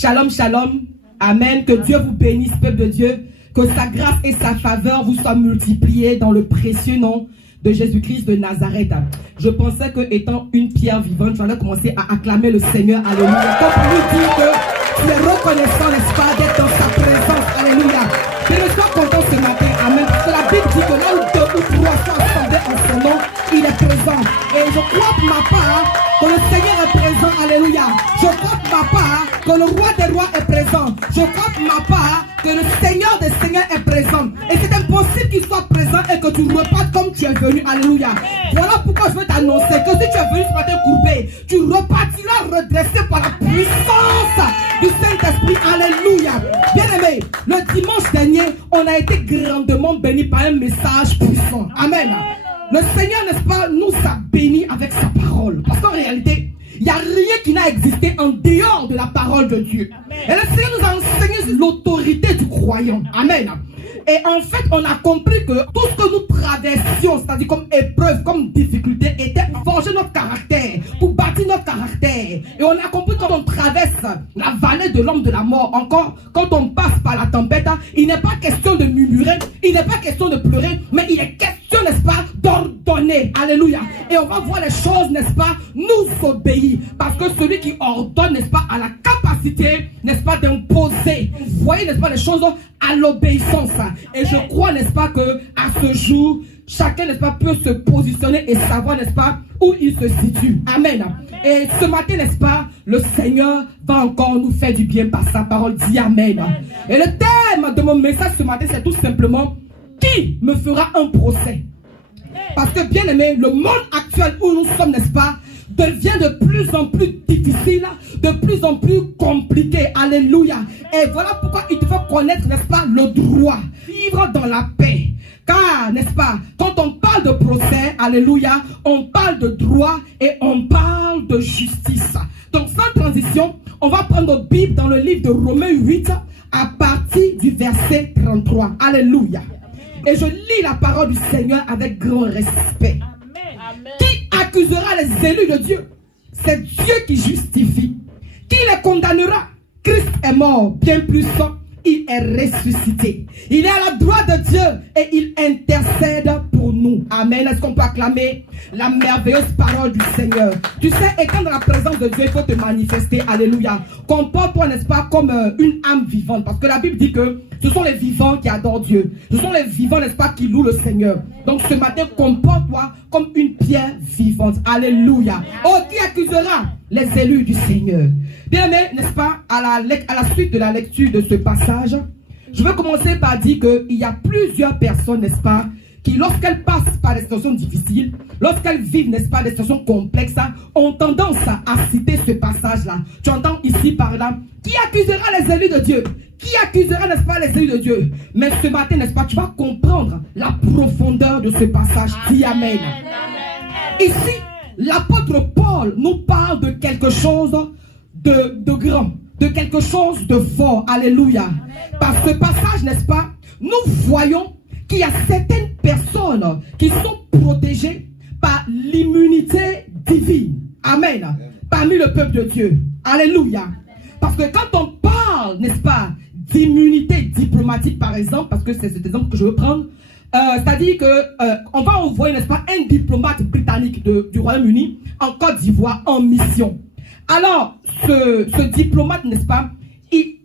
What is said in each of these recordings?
Shalom, shalom. Amen. Que Dieu vous bénisse, peuple de Dieu. Que sa grâce et sa faveur vous soient multipliées dans le précieux nom de Jésus-Christ de Nazareth. Je pensais que étant une pierre vivante, j'allais commencer à acclamer le Seigneur. Alléluia. Comme pour lui dire que tu es reconnaissant, n'est-ce pas, d'être dans sa présence. Alléluia. Je suis content ce matin. Amen. Parce que la Bible dit que là où 2 ou 3 sont assemblés en son nom, il est présent. Et je crois pour ma part que le Seigneur est présent. Alléluia. Je crois pour ma part que le roi des rois est présent. Je crois pour ma part que le Seigneur des seigneurs est présent. Et c'est impossible qu'il soit présent et que tu repartes comme tu es venu. Alléluia. Voilà pourquoi je veux t'annoncer que si tu es venu ce matin courbé, tu repartiras redressé par la puissance du Saint-Esprit. Alléluia. Bien-aimé, le dimanche dernier, on a été grandement bénis par un message puissant. Amen. Le Seigneur, n'est-ce pas, nous a bénis avec sa parole. Parce qu'en réalité, il n'y a rien qui n'a existé en dehors de la parole de Dieu. Amen. Et le Seigneur nous a enseigné l'autorité du croyant. Amen. Et en fait, on a compris que tout ce que nous traversions, c'est-à-dire comme épreuve, comme difficulté, était pour forger notre caractère, pour bâtir notre caractère. Et on a compris que quand on traverse la vallée de l'homme de la mort, encore quand on passe par la tempête, il n'est pas question de murmurer, il n'est pas question de pleurer, mais il est question, n'est-ce pas, d'ordonner. Alléluia. Et on va voir les choses, n'est-ce pas, nous obéir. Parce que celui qui ordonne, n'est-ce pas, a la capacité, n'est-ce pas, d'imposer. Vous voyez, n'est-ce pas, les choses à l'obéissance. Et je crois, n'est-ce pas, que à ce jour, chacun, n'est-ce pas, peut se positionner et savoir, n'est-ce pas, où il se situe. Amen. Et ce matin, n'est-ce pas, le Seigneur va encore nous faire du bien par sa parole. Dis Amen. Et le thème de mon message ce matin, c'est tout simplement: qui me fera un procès? Parce que, bien aimé, le monde actuel où nous sommes, n'est-ce pas, devient de plus en plus difficile, de plus en plus compliqué. Alléluia. Et voilà pourquoi il te faut connaître, n'est-ce pas, le droit. Vivre dans la paix. Car, n'est-ce pas, quand on parle de procès, alléluia, on parle de droit et on parle de justice. Donc, sans transition, on va prendre notre Bible dans le livre de Romains 8 à partir du verset 33. Alléluia. Et je lis la parole du Seigneur avec grand respect. Amen. Qui accusera les élus de Dieu? C'est Dieu qui justifie. Qui les condamnera? Christ est mort, bien plus, il est ressuscité. Il est à la droite de Dieu et il intercède pour nous. Amen. Est-ce qu'on peut acclamer la merveilleuse parole du Seigneur? Tu sais, étant dans la présence de Dieu, il faut te manifester. Alléluia. Comporte-toi, n'est-ce pas, comme une âme vivante. Parce que la Bible dit que ce sont les vivants qui adorent Dieu. Ce sont les vivants, n'est-ce pas, qui louent le Seigneur. Donc ce matin, comporte-toi comme une pierre vivante. Alléluia. Oh, qui accusera les élus du Seigneur? Bien aimé, n'est-ce pas, à la suite de la lecture de ce passage, je vais commencer par dire qu'il y a plusieurs personnes, n'est-ce pas, qui lorsqu'elles passent par des situations difficiles, lorsqu'elles vivent, n'est-ce pas, des situations complexes, ont tendance à citer ce passage-là. Tu entends ici par là: qui accusera les élus de Dieu? Qui accusera, n'est-ce pas, les élus de Dieu? Mais ce matin, n'est-ce pas, tu vas comprendre la profondeur de ce passage. Dis Amen. Ici, l'apôtre Paul nous parle de quelque chose de grand, de quelque chose de fort. Alléluia. Par ce passage, n'est-ce pas, nous voyons qu'il y a certaines personnes qui sont protégées par l'immunité divine. Amen. Parmi le peuple de Dieu. Alléluia. Parce que quand on parle, n'est-ce pas, d'immunité diplomatique, par exemple, parce que c'est cet exemple que je veux prendre, c'est-à-dire qu'on va envoyer, n'est-ce pas, un diplomate britannique du Royaume-Uni en Côte d'Ivoire en mission. Alors, ce diplomate, n'est-ce pas, il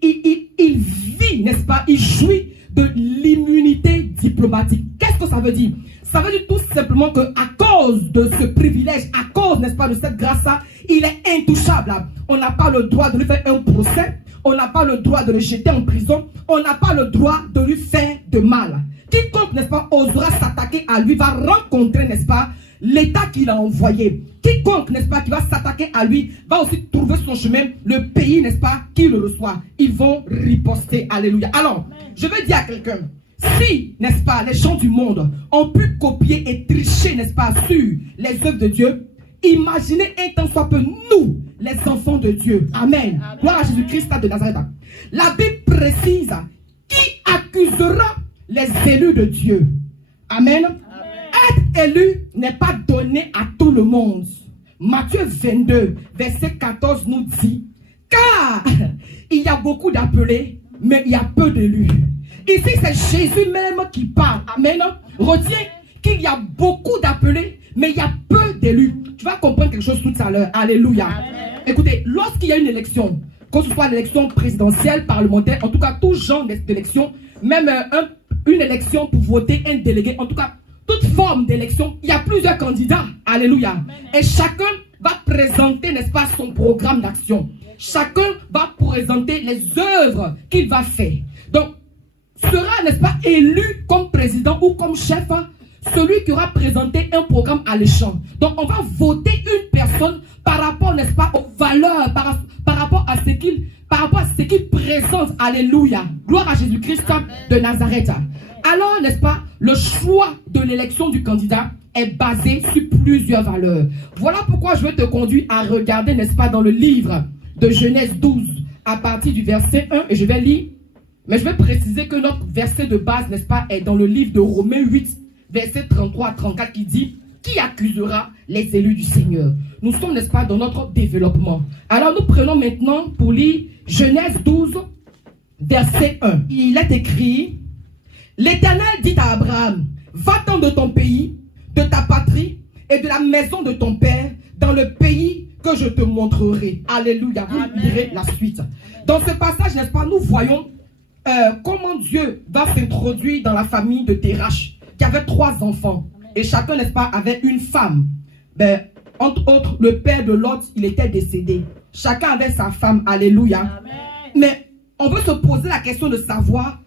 vit, n'est-ce pas, il jouit de l'immunité diplomatique. Qu'est-ce que ça veut dire? Ça veut dire tout simplement qu'à cause de ce privilège, à cause, n'est-ce pas, de cette grâce-là, il est intouchable. On n'a pas le droit de lui faire un procès, on n'a pas le droit de le jeter en prison, on n'a pas le droit de lui faire de mal. Quiconque, n'est-ce pas, osera s'attaquer à lui va rencontrer, n'est-ce pas, l'État qu'il a envoyé. Quiconque, n'est-ce pas, qui va s'attaquer à lui va aussi trouver son chemin, le pays, n'est-ce pas, qui le reçoit. Ils vont riposter. Alléluia. Alors, je veux dire à quelqu'un, si, n'est-ce pas, les gens du monde ont pu copier et tricher, n'est-ce pas, sur les œuvres de Dieu, imaginez un temps soit peu nous, les enfants de Dieu. Amen. Gloire à Jésus-Christ de Nazareth. La Bible précise: qui accusera les élus de Dieu? Amen. Être élu n'est pas donné à tout le monde. Matthieu 22, verset 14 nous dit: Car il y a beaucoup d'appelés, mais il y a peu d'élus. Ici, c'est Jésus même qui parle. Amen. Retiens qu'il y a beaucoup d'appelés, mais il y a peu d'élus. Tu vas comprendre quelque chose tout à l'heure. Alléluia. Amen. Écoutez, lorsqu'il y a une élection, que ce soit l'élection présidentielle, parlementaire, en tout cas tout genre d'élection, même une élection pour voter un délégué, en tout cas toute forme d'élection, il y a plusieurs candidats. Alléluia. Amen. Et chacun va présenter, n'est-ce pas, son programme d'action. Chacun va présenter les œuvres qu'il va faire. Donc, sera, n'est-ce pas, élu comme président ou comme chef, celui qui aura présenté un programme alléchant. Donc, on va voter une personne par rapport, n'est-ce pas, aux valeurs, par rapport à ce qu'il présente. Alléluia. Gloire à Jésus-Christ de Nazareth. Alors, n'est-ce pas, le choix de l'élection du candidat est basé sur plusieurs valeurs. Voilà pourquoi je vais te conduire à regarder, n'est-ce pas, dans le livre de Genèse 12, à partir du verset 1, et je vais lire. Mais je vais préciser que notre verset de base, n'est-ce pas, est dans le livre de Romains 8, verset 33 à 34, qui dit: qui accusera les élus du Seigneur? Nous sommes, n'est-ce pas, dans notre développement. Alors nous prenons maintenant pour lire Genèse 12, verset 1. Il est écrit: l'Éternel dit à Abraham, va-t'en de ton pays, de ta patrie et de la maison de ton père, dans le pays que je te montrerai. Alléluia. Vous lirez la suite. Dans ce passage, n'est-ce pas, nous voyons comment Dieu va s'introduire dans la famille de Térach, qui avait 3 enfants. Et chacun, n'est-ce pas, avait une femme. Entre autres, le père de Lot, il était décédé. Chacun avait sa femme. Alléluia. Amen. Mais on veut se poser la question de savoir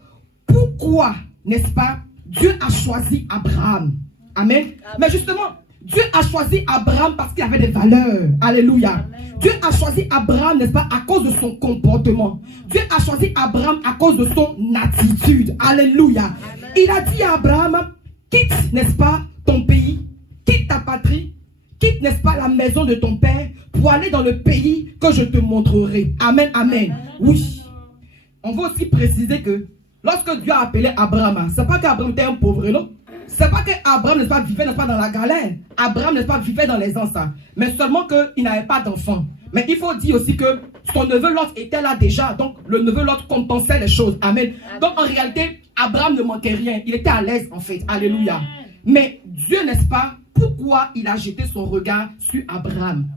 pourquoi, n'est-ce pas, Dieu a choisi Abraham. Amen. Amen. Mais justement, Dieu a choisi Abraham parce qu'il avait des valeurs. Alléluia. Amen. Dieu a choisi Abraham, n'est-ce pas, à cause de son comportement. Dieu a choisi Abraham à cause de son attitude. Alléluia. Amen. Il a dit à Abraham, quitte, n'est-ce pas, ton pays, quitte ta patrie, quitte, n'est-ce pas, la maison de ton père, pour aller dans le pays que je te montrerai. Amen, amen. Amen. Oui. On va aussi préciser que lorsque Dieu a appelé Abraham, c'est pas qu'Abraham était un pauvre, non? C'est pas qu'Abraham, n'est-ce pas, vivait, n'est-ce pas, dans la galère. Abraham, n'est-ce pas, vivait dans l'aisance. Mais seulement qu'il n'avait pas d'enfant. Mais il faut dire aussi que son neveu Lot était là déjà. Donc le neveu Lot compensait les choses. Amen. Donc en réalité, Abraham ne manquait rien. Il était à l'aise en fait. Alléluia. Mais Dieu, n'est-ce pas, pourquoi il a jeté son regard sur Abraham?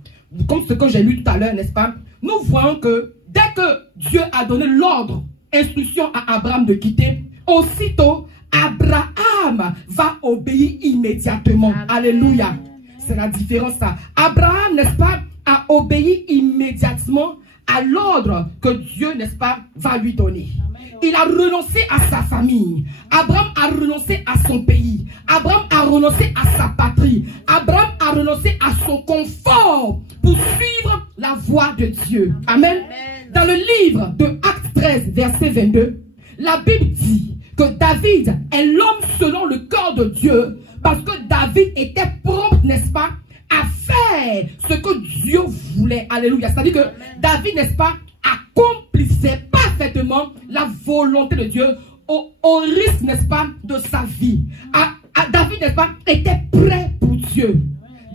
Comme ce que j'ai lu tout à l'heure, n'est-ce pas? Nous voyons que dès que Dieu a donné l'ordre, instruction à Abraham de quitter, aussitôt Abraham va obéir immédiatement. Amen. Alléluia. C'est la différence ça. Abraham, n'est-ce pas, a obéi immédiatement à l'ordre que Dieu, n'est-ce pas, va lui donner. Amen. Il a renoncé à sa famille. Abraham a renoncé à son pays. Abraham a renoncé à sa patrie. Abraham a renoncé à son confort pour suivre la voie de Dieu. Amen. Amen. Dans le livre de Actes 13, verset 22, la Bible dit que David est l'homme selon le cœur de Dieu, parce que David était prompt, n'est-ce pas, à faire ce que Dieu voulait. Alléluia. C'est-à-dire que David, n'est-ce pas, accomplissait parfaitement la volonté de Dieu au risque, n'est-ce pas, de sa vie. David, n'est-ce pas, était prêt pour Dieu.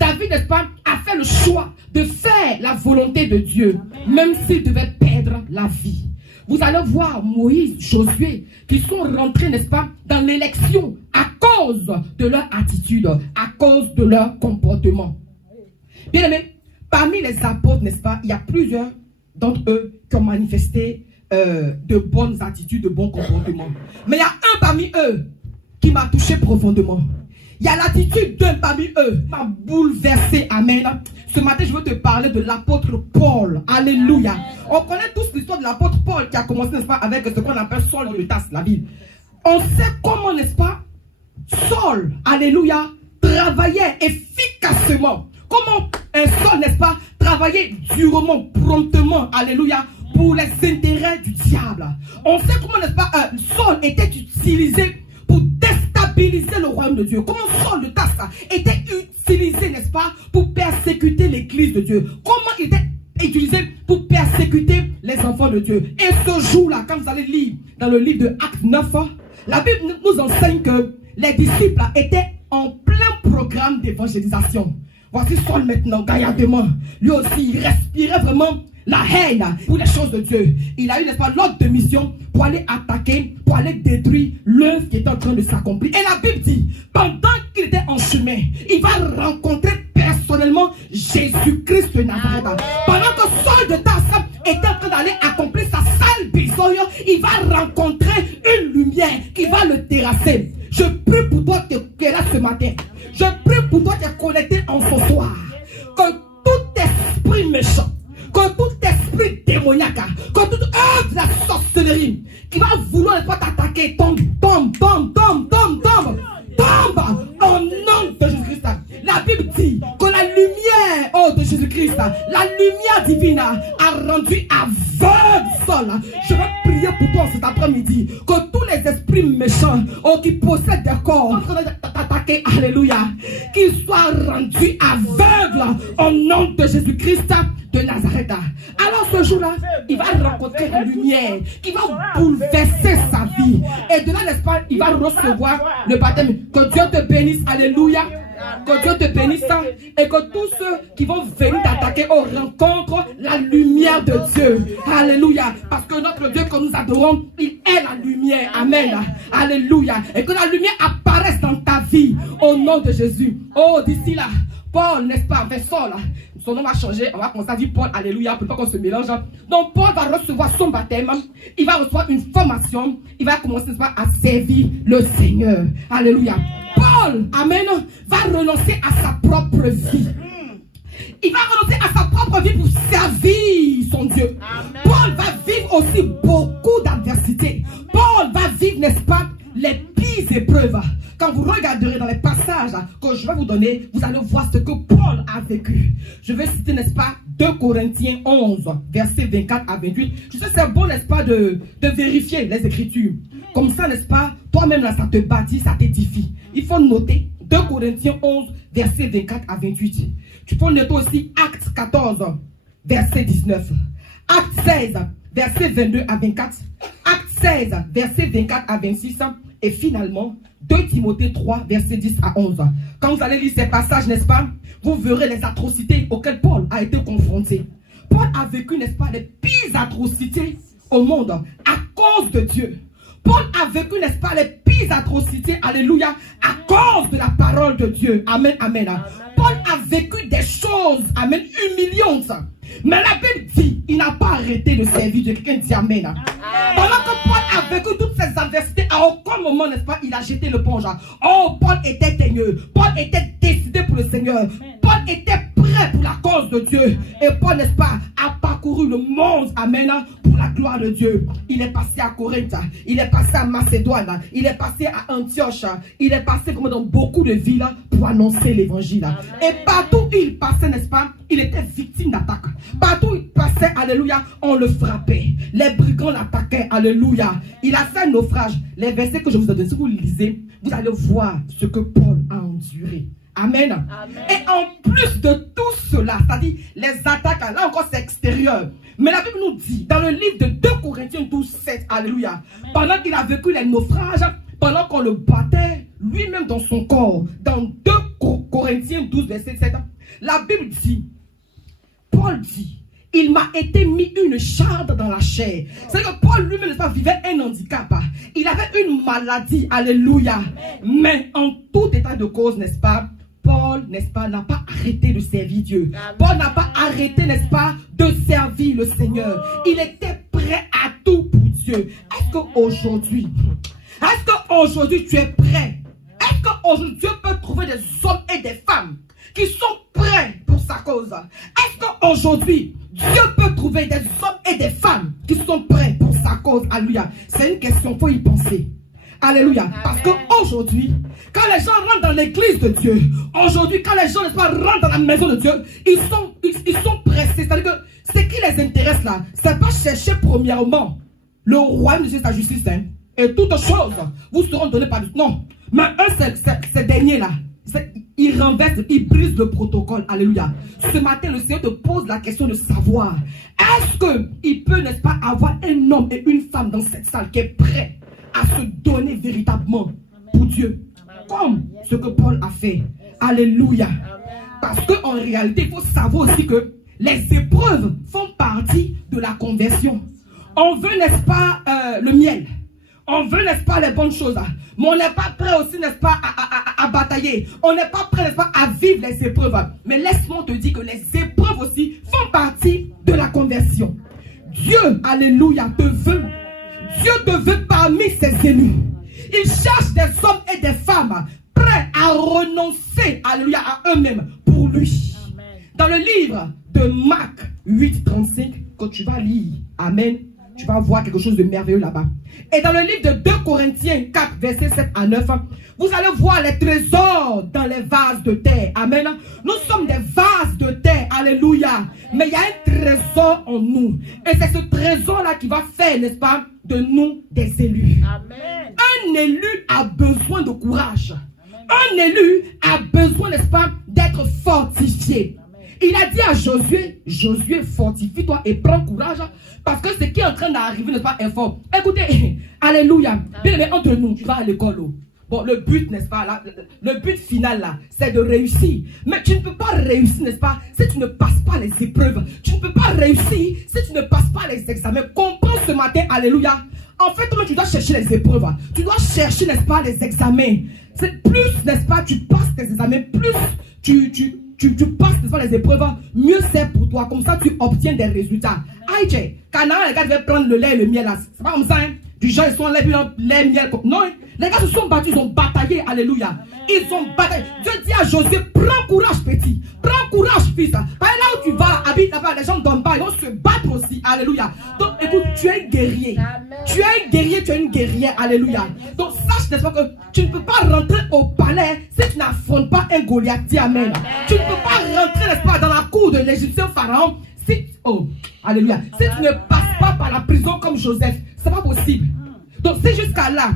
David, n'est-ce pas, a fait le choix de faire la volonté de Dieu, même s'il devait perdre la vie. Vous allez voir Moïse, Josué, qui sont rentrés, n'est-ce pas, dans l'élection à cause de leur attitude, à cause de leur comportement. Bien aimé, parmi les apôtres, n'est-ce pas, il y a plusieurs d'entre eux qui ont manifesté de bonnes attitudes, de bons comportements. Mais il y a un parmi eux qui m'a touché profondément. Il y a l'attitude d'un parmi eux qui m'a bouleversé. Amen. Ce matin, je veux te parler de l'apôtre Paul. Alléluia. Amen. On connaît tous l'histoire de l'apôtre Paul qui a commencé, n'est-ce pas, avec ce qu'on appelle Saul de Tarse, la Bible. On sait comment, n'est-ce pas, Saul, alléluia, travaillait efficacement. Comment un Saul, n'est-ce pas, travaillait durement, promptement, alléluia, pour les intérêts du diable. On sait comment, n'est-ce pas, Saul était utilisé pour déstabiliser le royaume de Dieu. Comment Saul de Tarse était utilisé, n'est-ce pas, pour persécuter l'église de Dieu. Comment il était utilisé pour persécuter les enfants de Dieu. Et ce jour-là, quand vous allez lire dans le livre de Actes 9, la Bible nous enseigne que les disciples étaient en plein programme d'évangélisation. Voici Saul maintenant, gaillardement. Lui aussi, il respirait vraiment la haine pour les choses de Dieu. Il a eu, n'est-ce pas, l'ordre de mission pour aller attaquer, pour aller détruire l'œuvre qui est en train de s'accomplir. Et la Bible dit, pendant qu'il était en chemin, il va rencontrer personnellement Jésus-Christ de Nazareth. Pendant que Saul de Tarse était en train d'aller accomplir sa sale besogne, il va rencontrer une lumière qui va le terrasser. Je prie pour toi qui es là ce matin. Je prie pour toi qui es connecté en ce soir. Que tout esprit méchant, que tout esprit démoniaque, que toute œuvre de la sorcellerie qui va vouloir ne pas t'attaquer, tombe au nom de Jésus-Christ. La Bible dit que la lumière de Jésus-Christ, la lumière divine a rendu aveugle Saul. Je vais prier pour toi cet après-midi que tous les esprits méchants qui possèdent des corps t'attaquer, alléluia, qu'ils soient rendus aveugles au nom de Jésus-Christ de Nazareth. Alors ce jour-là, il va rencontrer la lumière qui va bouleverser sa vie. Et de là, n'est-ce pas, il va recevoir le baptême. Que Dieu te bénisse, alléluia. Que Dieu te bénisse et que tous ceux qui vont venir t'attaquer rencontrent la lumière de Dieu. Alléluia. Parce que notre Dieu que nous adorons, il est la lumière. Amen. Alléluia. Et que la lumière apparaisse dans ta vie au nom de Jésus. Oh, d'ici là, Paul, n'est-ce pas, Vincent là, son nom va changer. On va commencer à dire Paul, alléluia, pour pas qu'on se mélange. Donc Paul va recevoir son baptême. Il va recevoir une formation. Il va commencer, n'est-ce pas, à servir le Seigneur. Alléluia. Paul, amen, va renoncer à sa propre vie. Il va renoncer à sa propre vie pour servir son Dieu. Amen. Paul va vivre aussi beaucoup d'adversité. Paul va vivre, n'est-ce pas, les pires épreuves. Quand vous regarderez dans les passages que je vais vous donner, vous allez voir ce que Paul a vécu. Je vais citer, n'est-ce pas, 2 Corinthiens 11, versets 24 à 28. Je sais que c'est bon, n'est-ce pas, de vérifier les Écritures. Comme ça, n'est-ce pas, toi-même là, ça te bâtit, ça t'édifie. Il faut noter 2 Corinthiens 11, versets 24 à 28. Tu peux noter aussi Actes 14, verset 19. Actes 16, verset 22 à 24. Actes 16, verset 24 à 26. Et finalement, 2 Timothée 3, verset 10 à 11. Quand vous allez lire ces passages, n'est-ce pas, vous verrez les atrocités auxquelles Paul a été confronté. Paul a vécu, n'est-ce pas, les pires atrocités au monde à cause de Dieu. Paul a vécu, n'est-ce pas, les pires atrocités, alléluia, à cause de la parole de Dieu. Amen, amen. Amen. Paul a vécu des choses, amen, humiliantes. Mais la Bible dit, il n'a pas arrêté de servir Dieu. Quelqu'un dit amen. Amen. Pendant que Paul a vécu toutes ces adversités, à aucun moment, n'est-ce pas, il a jeté le l'éponge. Oh, Paul était teigneux. Paul était décidé pour le Seigneur. Paul était prêt pour la cause de Dieu. Et Paul, n'est-ce pas, a parcouru le monde, amen, pour la gloire de Dieu. Il est passé à Corinthe, il est passé à Macédoine, il est passé à Antioche, il est passé vraiment dans beaucoup de villes pour annoncer l'évangile. Et partout où il passait, n'est-ce pas, il était victime d'attaque. Partout où il passait, alléluia, on le frappait. Les brigands l'attaquaient, alléluia. Il a fait un naufrage. Les versets que je vous ai donnés, si vous lisez, vous allez voir ce que Paul a enduré. Amen. Amen. Et en plus de tout cela, c'est-à-dire les attaques, là encore c'est extérieur. Mais la Bible nous dit, dans le livre de 2 Corinthiens 12, 7, alléluia, pendant qu'il a vécu les naufrages, pendant qu'on le battait, lui-même dans son corps, dans 2 Corinthiens 12, verset 7, la Bible dit, Paul dit, il m'a été mis une charde dans la chair. C'est-à-dire que Paul lui-même, n'est-ce pas, vivait un handicap. Il avait une maladie, alléluia. Mais en tout état de cause, n'est-ce pas, Paul, n'est-ce pas, n'a pas arrêté de servir Dieu. Paul n'a pas arrêté, n'est-ce pas, de servir le Seigneur. Il était prêt à tout pour Dieu. Est-ce qu'aujourd'hui tu es prêt? Est-ce qu'aujourd'hui Dieu peut trouver des hommes et des femmes qui sont prêts pour sa cause? Est-ce qu'aujourd'hui Dieu peut trouver des hommes et des femmes qui sont prêts pour sa cause? Alléluia. C'est une question, il faut y penser. Alléluia. Parce qu'aujourd'hui, quand les gens rentrent dans l'église de Dieu, aujourd'hui, quand les gens, n'est-ce pas, rentrent dans la maison de Dieu, ils sont pressés. C'est-à-dire que ce qui les intéresse là, c'est pas chercher premièrement le royaume de Dieu, sa justice, hein, et toutes choses vous seront données par Dieu. Non. Mais ces derniers là, il renverse, il brise le protocole. Alléluia. Ce matin, le Seigneur te pose la question de savoir, est-ce qu'il peut, n'est-ce pas, avoir un homme et une femme dans cette salle qui est prêt à se donner véritablement pour Dieu, comme ce que Paul a fait. Alléluia. Parce qu'en réalité, il faut savoir aussi que Les épreuves font partie de la conversion. On veut, n'est-ce pas, le miel. On veut, n'est-ce pas, les bonnes choses. Mais on n'est pas prêt aussi, n'est-ce pas, à batailler. On n'est pas prêt, n'est-ce pas, à vivre les épreuves. Mais laisse-moi te dire que les épreuves aussi font partie de la conversion. Dieu, alléluia, te veut. Dieu te veut parmi ses élus. Il cherche des hommes et des femmes prêts à renoncer, alléluia, à eux-mêmes pour lui. Amen. Dans le livre de Marc 8:35, quand tu vas lire, amen, tu vas voir quelque chose de merveilleux là-bas. Et dans le livre de 2 Corinthiens 4, versets 7 à 9, vous allez voir les trésors dans les vases de terre. Amen. Nous sommes des vases de terre. Alléluia. Mais il y a un trésor en nous. Et c'est ce trésor-là qui va faire, n'est-ce pas, de nous des élus. Amen. Un élu a besoin de courage. Amen. Un élu a besoin, n'est-ce pas, d'être fortifié. Il a dit à Josué, Josué, fortifie-toi et prends courage, parce que ce qui est en train d'arriver n'est pas fort. Écoutez, alléluia, bien aimé, entre nous, tu vas à l'école. Bon, le but, n'est-ce pas, là, le but final, là, c'est de réussir. Mais tu ne peux pas réussir, n'est-ce pas, si tu ne passes pas les épreuves. Tu ne peux pas réussir si tu ne passes pas les examens. Comprends ce matin, alléluia. En fait, toi, tu dois chercher les épreuves. Tu dois chercher, n'est-ce pas, les examens. C'est plus, n'est-ce pas, tu passes tes examens, plus tu passes, n'est-ce pas, les épreuves, mieux c'est pour toi. Comme ça, tu obtiens des résultats. Aïe, quand les gars devaient prendre le lait et le miel, là, c'est pas comme ça, hein. Du genre, ils sont là, lait, miel. Non, les gars se sont battus, ils ont bataillé, alléluia. Amen. Ils ont bataillé. Dieu dit à Josué, prends courage, petit. Prends courage, fils. Là où tu vas, habite là-bas, les gens d'en bas, ils vont se battre aussi, alléluia. Donc, écoute, tu es un guerrier. Amen. Tu es un guerrier, tu es une guerrière, alléluia. Amen. Donc, sache, n'est-ce pas, que tu ne peux pas rentrer au palais si tu n'affrontes pas un Goliath. Dis amen. Amen. Tu ne peux pas rentrer, n'est-ce pas, dans la cour de l'Égyptien Pharaon si, oh, alléluia, si tu ne passes pas par la prison comme Joseph. C'est pas possible. Donc, si jusqu'à là,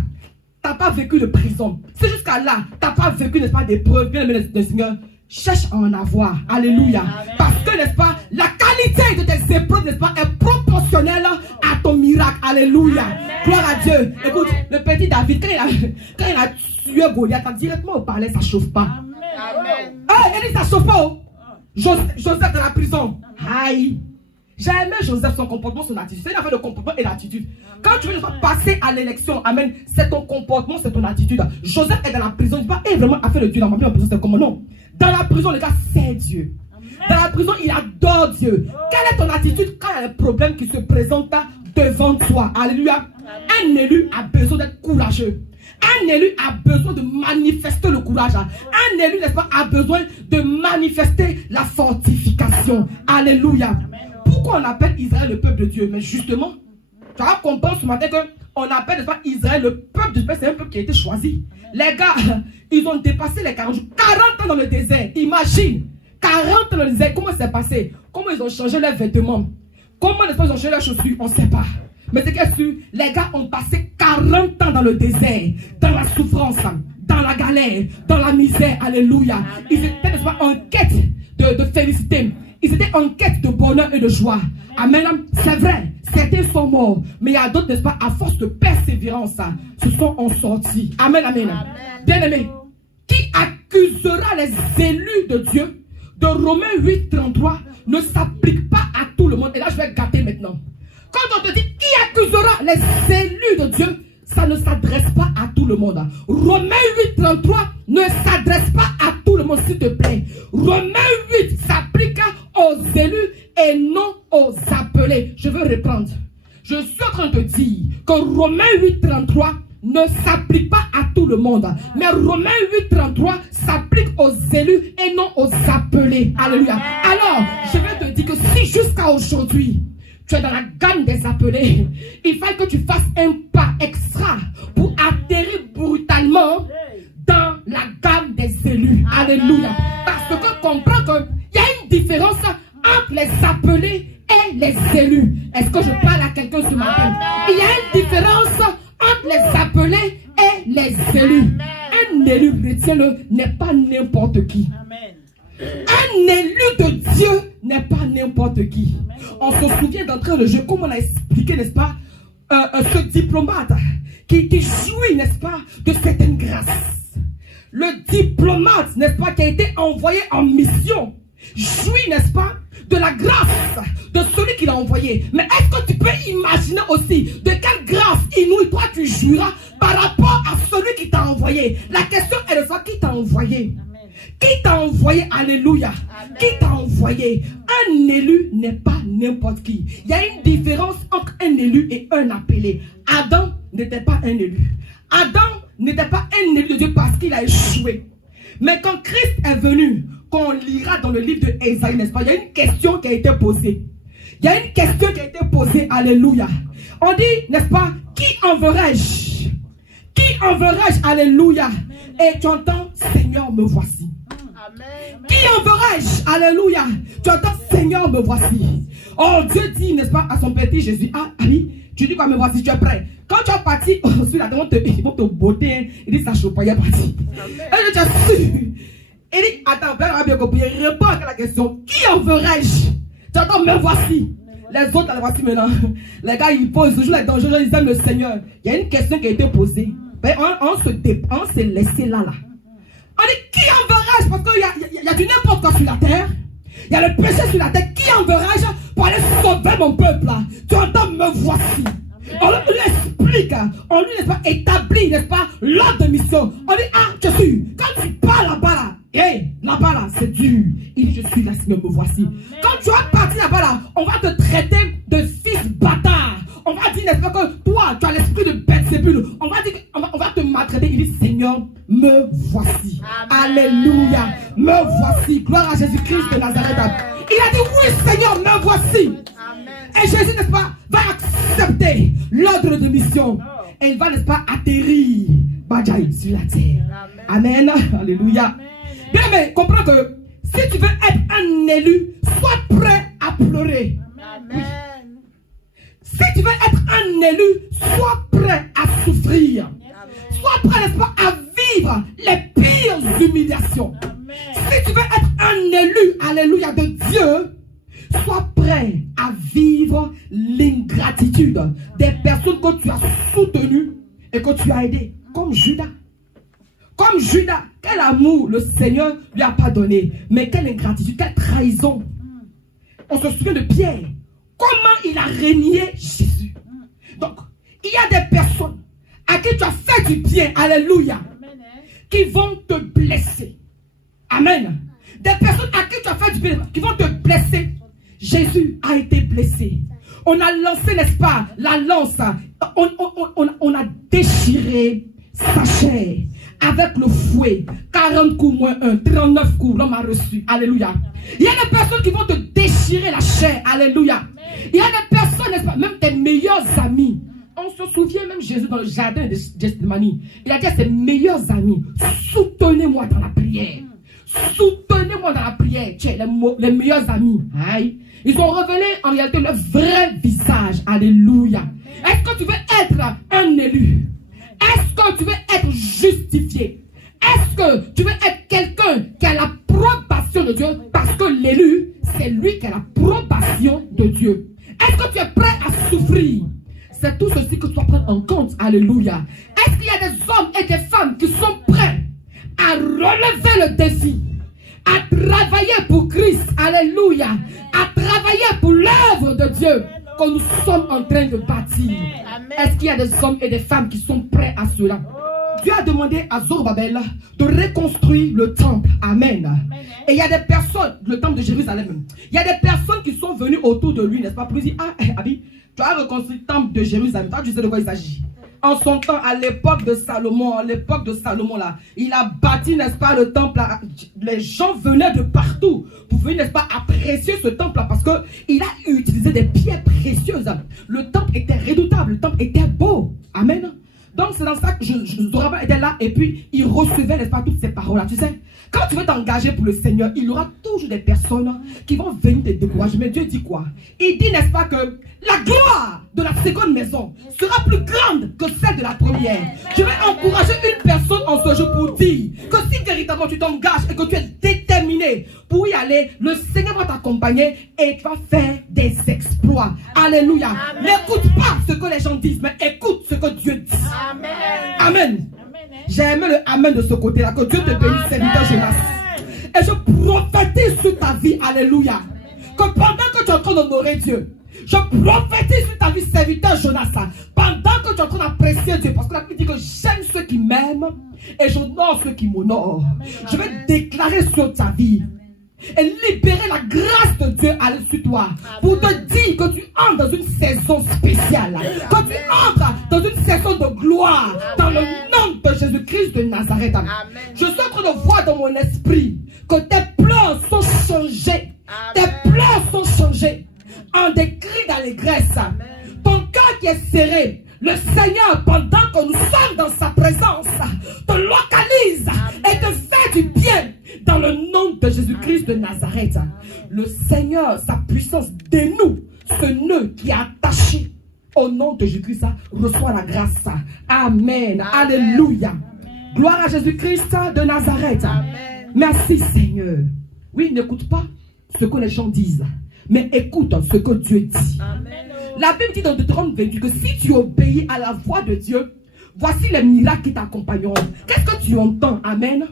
tu n'as pas vécu de prison, si jusqu'à là, tu n'as pas vécu, n'est-ce pas, d'épreuves, bien aimé le Seigneur, cherche à en avoir. Alléluia. Amen. Parce que, n'est-ce pas, la qualité de tes épreuves, n'est-ce pas, est proportionnelle à ton miracle. Alléluia. Amen. Gloire à Dieu. Amen. Écoute, le petit David, quand il a tué Goliath, directement au palais, ça ne chauffe pas. Amen. Il dit, ça ne chauffe pas. Joseph dans la prison. Aïe. J'ai aimé Joseph, son comportement, son attitude. C'est une affaire de comportement et d'attitude. Quand tu veux passer à l'élection, amen, c'est ton comportement, c'est ton attitude. Joseph est dans la prison. Il dit pas, vraiment affaire de Dieu dans ma vie en prison, c'est comment? Non. Dans la prison, le gars, c'est Dieu. Dans la prison, il adore Dieu. Quelle est ton attitude quand il y a un problème qui se présente devant toi? Alléluia. Un élu a besoin d'être courageux. Un élu a besoin de manifester le courage. Un élu, n'est-ce pas, a besoin de manifester la fortification. Alléluia. Pourquoi on appelle Israël le peuple de Dieu? Mais justement, tu vas comprendre ce matin qu'on appelle, n'est-ce pas, Israël le peuple de Dieu. C'est un peuple qui a été choisi. Les gars, ils ont dépassé les 40 jours. 40 ans dans le désert. Imagine. 40 ans dans le désert. Comment c'est passé? Comment ils ont changé leurs vêtements? Comment, n'est-ce pas, ils ont changé leurs chaussures? On ne sait pas. Mais c'est qu'est-ce que les gars ont passé 40 ans dans le désert, dans la souffrance, dans la galère, dans la misère. Alléluia. Ils étaient, n'est-ce pas, en quête de félicité. Ils étaient en quête de bonheur et de joie. Amen. C'est vrai, certains sont morts, mais il y a d'autres, n'est-ce pas, à force de persévérance, se sont en sortis. Amen, amen. Bien aimé, qui accusera les élus de Dieu? De Romains 8:33 ne s'applique pas à tout le monde. Et là, je vais gâter maintenant. Quand on te dit qui accusera les élus de Dieu, ça ne s'adresse pas à tout le monde. Romains 8:33 ne s'adresse pas à tout le monde, s'il te plaît. Romains 8 s'applique aux élus et non aux appelés. Je veux reprendre. Je suis en train de dire que Romains 8:33 ne s'applique pas à tout le monde. Mais Romains 8:33 s'applique aux élus et non aux appelés. Alléluia. Alors, je vais te dire que si jusqu'à aujourd'hui, tu es dans la gamme des appelés, il faut que tu fasses un pas extra pour atterrir brutalement dans la gamme des élus. Alléluia. Parce que comprends qu'il y a une différence entre les appelés et les élus. Est-ce que je parle à quelqu'un ce matin? Il y a une différence entre les appelés et les élus. Un élu, retiens-le, n'est pas n'importe qui. Un élu de Dieu n'est pas n'importe qui. On se souvient d'entrée de jeu, comme on a expliqué, n'est-ce pas, ce diplomate qui jouit, n'est-ce pas, de certaines grâces. Le diplomate, n'est-ce pas, qui a été envoyé en mission, jouit, n'est-ce pas, de la grâce de celui qui l'a envoyé. Mais est-ce que tu peux imaginer aussi de quelle grâce inouïe toi tu jouiras par rapport à celui qui t'a envoyé? La question est de savoir qui t'a envoyé. Qui t'a envoyé? Alléluia. Amen. Qui t'a envoyé? Un élu n'est pas n'importe qui. Il y a une différence entre un élu et un appelé. Adam n'était pas un élu. Adam n'était pas un élu de Dieu parce qu'il a échoué. Mais quand Christ est venu, qu'on lira dans le livre de Ésaïe, n'est-ce pas, il y a une question qui a été posée. Il y a une question qui a été posée. Alléluia. On dit, n'est-ce pas, qui enverrai-je? Qui enverrai-je? Alléluia. Et tu entends, Seigneur, me voici. Amen. Qui enverrai-je? Alléluia. Tu entends, Seigneur, me voici. Oh, Dieu dit, n'est-ce pas, à son petit Jésus, ah oui, tu dis quoi, me voici, tu es prêt. Quand tu es parti, sur la demande, ils vont te botter, hein. Il dit, ça chauffe pas, il est parti. Et tu es sûr. Il dit, attends, Père a bien compris, réponds à la question, qui enverrai-je? Tu entends, me voici. Les autres, les voici maintenant. Les gars, ils posent toujours les dangers, ils aiment le Seigneur. Il y a une question qui a été posée. On se laissé là. On dit, qui enverrai-je? Parce qu'il y a du n'importe quoi sur la terre. Il y a le péché sur la terre. Qui enverrai-je pour aller sauver mon peuple là? Tu entends, me voici. On lui explique, on lui, n'est-ce pas, établit, n'est-ce pas, l'ordre de mission. On dit, ah, je suis, quand tu pars là-bas là, là-bas là, c'est dur. Il dit, je suis là, Seigneur, me voici. Amen. Quand tu vas partir là-bas là, on va te traiter de fils bâtard. On va dire, n'est-ce pas, que toi, tu as l'esprit de Belzébul. On va dire, on va te maltraiter. Il dit, Seigneur, me voici. Amen. Alléluia. Me voici. Gloire à Jésus-Christ de Nazareth. Il a dit, oui, Seigneur, me voici. Amen. Et Jésus, n'est-ce pas, va accepter l'ordre de mission. Et il va, n'est-ce pas, atterrir Badjaï sur la terre. Amen. Amen. Alléluia. Amen. Bien, mais comprends que si tu veux être un élu, sois prêt à pleurer. Amen. Oui. Si tu veux être un élu, sois prêt à souffrir. Amen. Sois prêt, n'est-ce pas, à vivre les pires humiliations. Amen. Si tu veux être un élu, alléluia, de Dieu, sois prêt à vivre l'ingratitude des personnes que tu as soutenues et que tu as aidées, comme Judas. Comme Judas, quel amour le Seigneur lui a pas donné, mais quelle ingratitude, quelle trahison. On se souvient de Pierre, comment il a régné Jésus. Donc, il y a des personnes à qui tu as fait du bien, alléluia, qui vont te blesser. Amen. Des personnes à qui tu as fait du bien, qui vont te blesser. Jésus a été blessé. On a lancé, n'est-ce pas, la lance. On a déchiré sa chair avec le fouet. 40 coups moins 1, 39 coups, l'homme a reçu. Alléluia. Il y a des personnes qui vont te déchirer la chair. Alléluia. Il y a des personnes, n'est-ce pas, même tes meilleurs amis. On se souvient même Jésus dans le jardin de Gethsémani. Il a dit à ses meilleurs amis, soutenez-moi dans la prière. Soutenez-moi dans la prière. Tiens, les meilleurs amis. Aïe. Ils ont révélé en réalité leur vrai visage. Alléluia. Est-ce que tu veux être un élu? Est-ce que tu veux être justifié? Est-ce que tu veux être quelqu'un qui a l'approbation de Dieu? Parce que l'élu, c'est lui qui a l'approbation de Dieu. Est-ce que tu es prêt à souffrir? C'est tout ceci que tu dois prendre en compte. Alléluia. Est-ce qu'il y a des hommes et des femmes qui sont prêts à relever le défi, à travailler pour Christ, alléluia, à travailler pour l'œuvre de Dieu que nous sommes en train de bâtir? Est-ce qu'il y a des hommes et des femmes qui sont prêts à cela? Dieu a demandé à Zorobabel de reconstruire le temple. Amen. Et il y a des personnes, le temple de Jérusalem, il y a des personnes qui sont venues autour de lui, n'est-ce pas, pour dire, ah, Abi, tu as reconstruit le temple de Jérusalem. Toi, tu sais de quoi il s'agit. En son temps, à l'époque de Salomon, là, il a bâti, n'est-ce pas, le temple là. Les gens venaient de partout pour venir, n'est-ce pas, apprécier ce temple là, parce qu'il a utilisé des pierres précieuses. Le temple était redoutable, le temple était beau. Amen. Donc c'est dans ça que Zorobabel était là et puis il recevait, n'est-ce pas, toutes ces paroles là. Tu sais, quand tu veux t'engager pour le Seigneur, il y aura toujours des personnes qui vont venir te décourager. Mais Dieu dit quoi? Il dit, n'est-ce pas, que la gloire de la seconde maison sera plus grande que celle de la première. Je vais encourager une personne en ce jour pour dire que si véritablement tu t'engages et que tu es déterminé pour y aller, le Seigneur va t'accompagner et tu vas faire des exploits. Alléluia. N'écoute pas ce que les gens disent, mais écoute ce que Dieu dit. Amen. Amen. J'ai aimé le amen de ce côté-là. Que Dieu te bénisse, serviteur Jonas. Et je prophétise sur ta vie, alléluia, Que pendant que tu es en train d'honorer Dieu, je prophétise sur ta vie, serviteur Jonas, pendant que tu es en train d'apprécier Dieu, parce que la Bible dit que j'aime ceux qui m'aiment et j'honore ceux qui m'honorent. Je vais déclarer sur ta vie et libérer la grâce de Dieu sur toi pour te dire que tu entres dans une saison spéciale, que tu entres dans une saison de gloire dans le nom de Jésus-Christ de Nazareth. Je suis en train de voir dans mon esprit que tes pleurs sont changés, tes pleurs sont changés en des cris d'allégresse. Ton cœur qui est serré, le Seigneur, pendant que nous sommes dans sa présence, te localise et te fait du bien dans le nom de Jésus-Christ de Nazareth. Le Seigneur, sa puissance dénoue ce nœud qui est attaché au nom de Jésus-Christ, reçoit la grâce. Amen. Alléluia. Gloire à Jésus-Christ de Nazareth. Merci Seigneur. Oui, n'écoute pas ce que les gens disent, mais écoute ce que Dieu dit. La Bible dit dans Deutéronome 28 que si tu obéis à la voix de Dieu, voici les miracles qui t'accompagneront. Qu'est-ce que tu entends? Amen.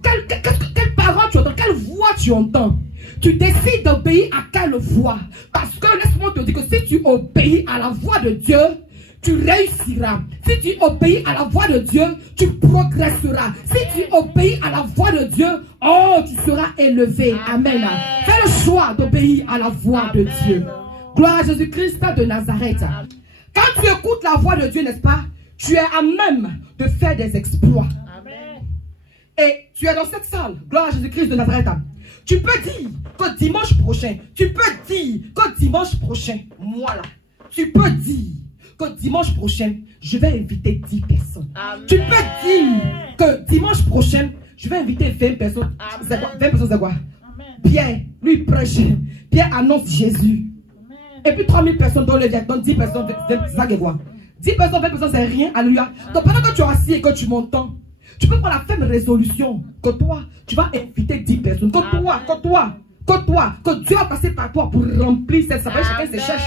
Quelle parole tu entends? Quelle voix tu entends? Tu décides d'obéir à quelle voix? Parce que laisse-moi te dire que si tu obéis à la voix de Dieu, tu réussiras. Si tu obéis à la voix de Dieu, tu progresseras. Si tu obéis à la voix de Dieu, oh, tu seras élevé. Amen. Fais le choix d'obéir à la voix de Dieu. Gloire à Jésus-Christ de Nazareth. Quand tu écoutes la voix de Dieu, n'est-ce pas, tu es à même de faire des exploits. Et tu es dans cette salle, gloire à Jésus-Christ de Nazareth. Tu peux dire que dimanche prochain, moi là, tu peux dire que dimanche prochain, je vais inviter 10 personnes. Amen. Tu peux dire que dimanche prochain, je vais inviter 20 personnes. 20 personnes, c'est quoi? Pierre, lui prêche. Pierre annonce Jésus. Et puis 3000 personnes dans le donc 10 personnes, c'est quoi? 10 personnes, 20 personnes, c'est rien. Alléluia. Donc pendant que tu es assis et que tu m'entends, tu peux prendre la ferme résolution que toi, tu vas inviter 10 personnes. Que Dieu a passé par toi pour remplir cette salle. Chacun se cherche.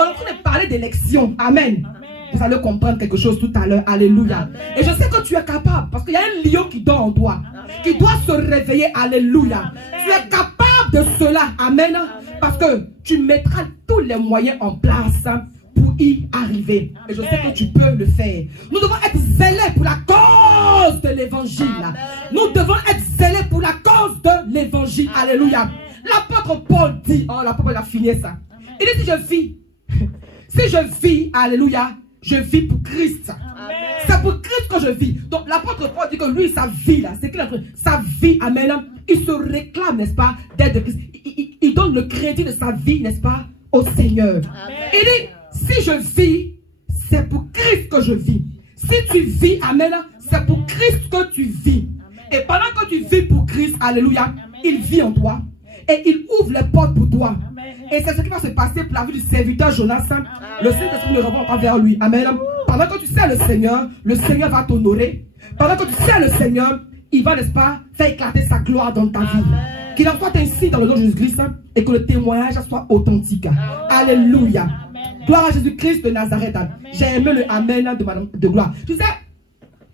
On est en train de parler d'élection. Amen. Vous allez comprendre quelque chose tout à l'heure. Alléluia. Amen. Et je sais que tu es capable. Parce qu'il y a un lion qui dort en toi. Amen. Qui doit se réveiller. Alléluia. Amen. Tu es capable de cela. Amen. Amen. Parce que tu mettras tous les moyens en place pour y arriver. Et je sais que tu peux le faire. Nous devons être zélés pour la cause de l'évangile. Nous devons être zélés pour la cause de l'évangile. Alléluia. L'apôtre Paul dit, oh l'apôtre a fini ça. Il dit si je vis, alléluia, je vis pour Christ. C'est pour Christ que je vis. Donc l'apôtre Paul dit que lui, sa vie là, c'est clair, sa vie, amen, il se réclame, n'est-ce pas, d'être de Christ. Il donne le crédit de sa vie, n'est-ce pas, au Seigneur. Amen. Il dit, si je vis, c'est pour Christ que je vis. Si tu vis, amen, c'est pour Christ que tu vis. Amen. Et pendant que tu vis pour Christ, alléluia, amen, il vit en toi. Et il ouvre les portes pour toi. Amen. Et c'est ce qui va se passer pour la vie du serviteur Jonas. Le Saint-Esprit le renvoie vers lui. Amen. Pendant que tu sais le Seigneur va t'honorer. Pendant que tu sais le Seigneur, il va, n'est-ce pas, faire éclater sa gloire dans ta vie. Qu'il en soit ainsi dans le nom de Jésus-Christ et que le témoignage soit authentique. Alléluia. Amen. Gloire à Jésus-Christ de Nazareth. J'ai aimé le Amen de Madame de gloire. Tu sais,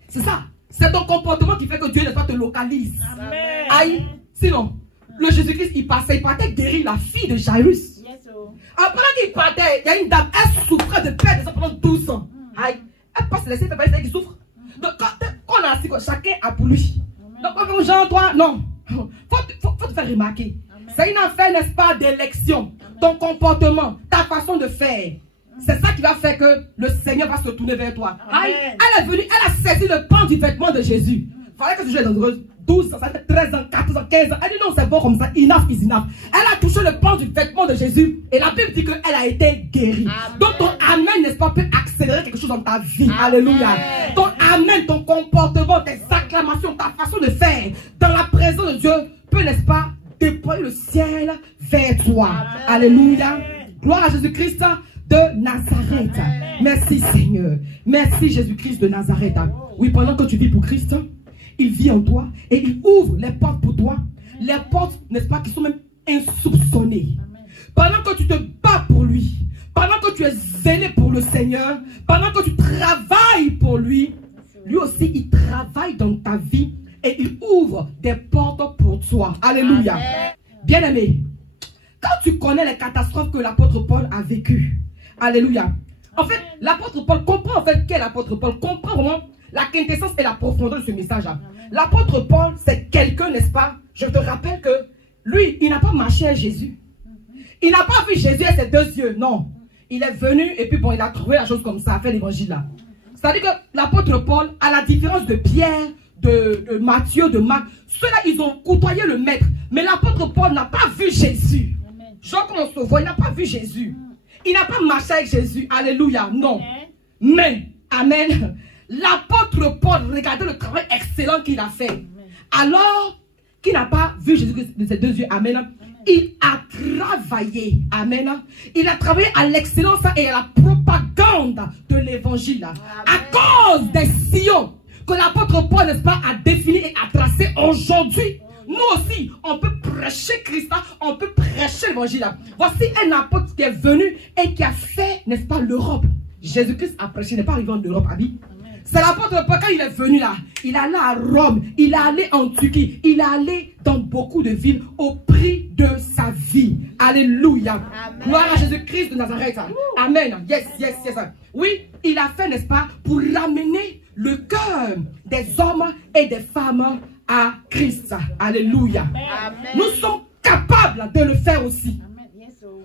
c'est ça. C'est ton comportement qui fait que Dieu, n'est-ce pas, te localise. Amen. Aïe, sinon. Le Jésus-Christ, il partait guérir la fille de Jairus. Après qu'il partait, il y a une dame, elle souffrait de perdre des enfants pendant 12 ans. Aïe, elle passe laisser faire celle qui souffre. Donc, quand on a assis, chacun a pour lui. Donc, quand Jean, toi, non. Faut te faire remarquer. C'est une affaire, n'est-ce pas, d'élection. Ton comportement, ta façon de faire. C'est ça qui va faire que le Seigneur va se tourner vers toi. Aïe, elle est venue, elle a saisi le pan du vêtement de Jésus. Il fallait que ce soit dangereuse. 12 ans, ça fait 13 ans, 14 ans, 15 ans. Elle dit non, c'est bon comme ça. Enough is enough. Elle a touché le pan du vêtement de Jésus. Et la Bible dit qu'elle a été guérie. Amen. Donc ton amen, n'est-ce pas, peut accélérer quelque chose dans ta vie. Amen. Alléluia. Ton amen, ton comportement, tes acclamations, ta façon de faire dans la présence de Dieu peut, n'est-ce pas, déployer le ciel vers toi. Amen. Alléluia. Gloire à Jésus-Christ de Nazareth. Amen. Merci Seigneur. Merci Jésus-Christ de Nazareth. Oui, pendant que tu vis pour Christ, il vit en toi et il ouvre les portes pour toi. Les portes, n'est-ce pas, qui sont même insoupçonnées. Pendant que tu te bats pour lui, pendant que tu es zélé pour le Seigneur, pendant que tu travailles pour lui, lui aussi, il travaille dans ta vie et il ouvre des portes pour toi. Alléluia. Bien-aimé, quand tu connais les catastrophes que l'apôtre Paul a vécues, alléluia. En fait, l'apôtre Paul comprend en fait qui est l'apôtre Paul, comprend vraiment la quintessence et la profondeur de ce message-là. L'apôtre Paul, c'est quelqu'un, n'est-ce pas? Je te rappelle que lui, il n'a pas marché avec Jésus. Il n'a pas vu Jésus avec ses deux yeux, non. Il est venu et puis bon, il a trouvé la chose comme ça, a fait l'évangile là. C'est-à-dire que l'apôtre Paul, à la différence de Pierre, de Matthieu, de Marc, ceux-là, ils ont côtoyé le maître. Mais l'apôtre Paul n'a pas vu Jésus. Genre comme on se voit, il n'a pas vu Jésus. Il n'a pas marché avec Jésus. Alléluia, non. Mais, amen, l'apôtre Paul, regardez le travail excellent qu'il a fait. Alors qu'il n'a pas vu Jésus de ses deux yeux, amen, il a travaillé, amen. Il a travaillé à l'excellence et à la propagande de l'évangile. À cause des sillons que l'apôtre Paul, n'est-ce pas, a défini et a tracé aujourd'hui. Nous aussi, on peut prêcher Christ, on peut prêcher l'évangile. Voici un apôtre qui est venu et qui a fait, n'est-ce pas, l'Europe. Jésus-Christ a prêché, il n'est pas arrivé en Europe, Abi. C'est l'apôtre Paul, quand il est venu là, il est allé à Rome, il est allé en Turquie, il est allé dans beaucoup de villes au prix de sa vie. Alléluia. Gloire à Jésus-Christ de Nazareth. Amen. Yes, yes, yes. Oui, il a fait, n'est-ce pas, pour ramener le cœur des hommes et des femmes à Christ. Alléluia. Amen. Nous sommes capables de le faire aussi.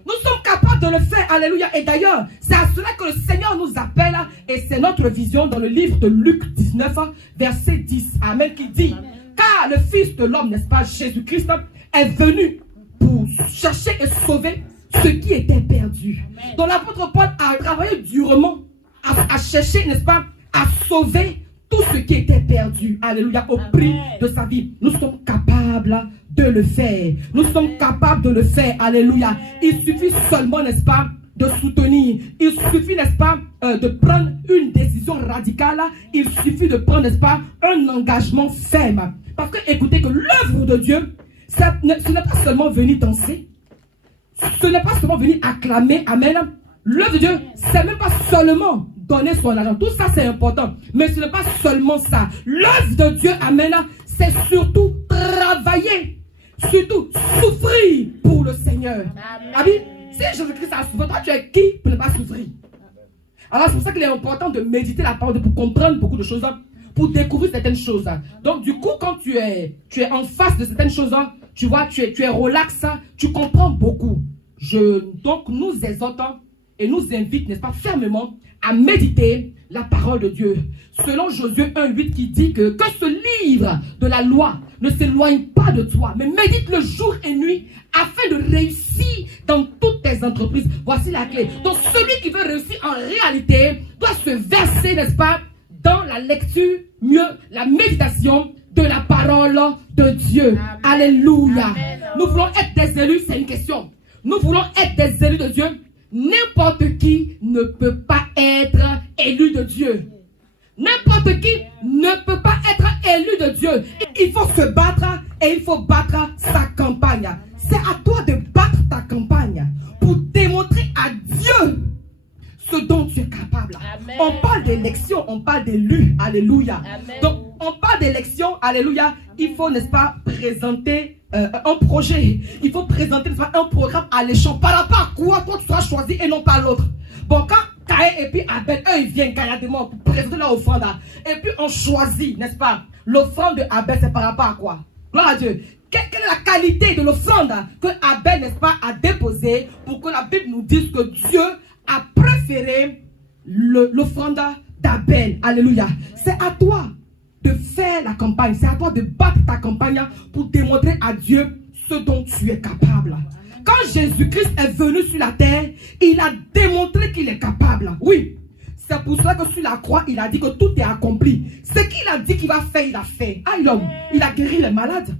Nous sommes capables de le faire, alléluia. Et d'ailleurs, c'est à cela que le Seigneur nous appelle. Et c'est notre vision dans le livre de Luc 19, verset 10. Amen, qui dit, car le Fils de l'homme, n'est-ce pas, Jésus-Christ, est venu pour chercher et sauver ce qui était perdu. Donc l'apôtre Paul a travaillé durement à chercher, n'est-ce pas, à sauver tout ce qui était perdu, alléluia, au prix de sa vie. Nous sommes capables de le faire. Nous sommes capables de le faire, alléluia. Il suffit seulement, n'est-ce pas, de soutenir. Il suffit, n'est-ce pas, de prendre une décision radicale. Il suffit de prendre, n'est-ce pas, un engagement ferme. Parce que, écoutez, que l'œuvre de Dieu, ce n'est pas seulement venir danser. Ce n'est pas seulement venir acclamer, amen. L'œuvre de Dieu, c'est même pas seulement donner son argent. Tout ça, c'est important. Mais ce n'est pas seulement ça. L'œuvre de Dieu, amen, c'est surtout travailler. Surtout souffrir pour le Seigneur. Amen. Si Jésus-Christ a souffert, toi, tu es qui pour ne pas souffrir? Alors, c'est pour ça qu'il est important de méditer la parole, pour comprendre beaucoup de choses, pour découvrir certaines choses. Donc, du coup, quand tu es en face de certaines choses, tu vois, tu es relax, tu comprends beaucoup. Donc, nous exhortons et nous invite, n'est-ce pas, fermement à méditer la parole de Dieu. Selon Josué 1:8 qui dit que ce livre de la loi ne s'éloigne pas de toi, mais médite le jour et nuit afin de réussir dans toutes tes entreprises. Voici la clé. Donc celui qui veut réussir en réalité doit se verser, n'est-ce pas, dans la lecture, mieux la méditation de la parole de Dieu. Amen. Alléluia. Amen. Nous voulons être des élus, c'est une question. Nous voulons être des élus de Dieu. N'importe qui ne peut pas être élu de Dieu. N'importe qui ne peut pas être élu de Dieu. Il faut se battre et il faut battre sa campagne. C'est à toi de battre ta campagne pour démontrer à Dieu ce dont tu es capable. Amen. On parle d'élection, on parle d'élu. Alléluia. Amen. Donc, on parle d'élection. Alléluia. Il faut, n'est-ce pas, présenter un projet. Il faut présenter, n'est-ce pas, un programme alléchant. Par rapport à quoi toi tu seras choisi et non pas l'autre. Bon, quand Caïn et puis Abel, eux, ils viennent gaillardement pour présenter leur offrande. Et puis on choisit, n'est-ce pas, l'offrande de Abel, c'est par rapport à quoi? Gloire à Dieu. Quelle est la qualité de l'offrande que Abel, n'est-ce pas, a déposée pour que la Bible nous dise que Dieu a préféré l'offrande d'Abel? Alléluia. C'est à toi de faire la campagne. C'est à toi de battre ta campagne pour démontrer à Dieu ce dont tu es capable. Quand Jésus-Christ est venu sur la terre, il a démontré qu'il est capable. Oui. C'est pour cela que sur la croix, il a dit que tout est accompli. Ce qu'il a dit qu'il va faire, il a fait. Ah, il a guéri les malades.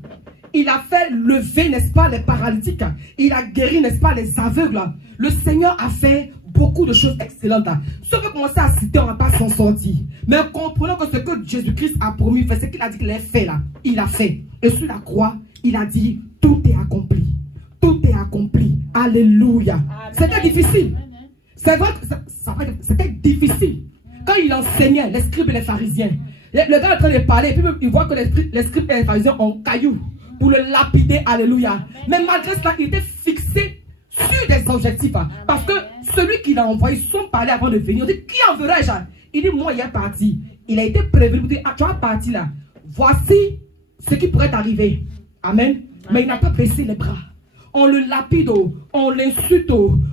Il a fait lever, n'est-ce pas, les paralytiques. Il a guéri, n'est-ce pas, les aveugles. Le Seigneur a fait beaucoup de choses excellentes. Si on veut commencer à citer, on ne va pas s'en sortir. Mais comprenons que ce que Jésus-Christ a promis, c'est ce qu'il a dit qu'il a fait là. Il a fait. Et sur la croix, il a dit, tout est accompli. Tout est accompli. Alléluia. C'était difficile. C'est vrai que c'était difficile. Quand il enseignait, les scribes et les pharisiens, le gars est en train de parler, et puis il voit que les scribes et les pharisiens ont caillou pour le lapider. Alléluia. Mais malgré cela, il était fixé sur des objectifs. Parce que celui qui l'a envoyé, son parler avant de venir, on dit, qui enverrai-je? Il dit, moi, il est parti. Il a été prévenu, il dit, ah, tu vas partir là. Voici ce qui pourrait arriver. Amen. Mais il n'a pas baissé les bras. On le lapide, on l'insulte,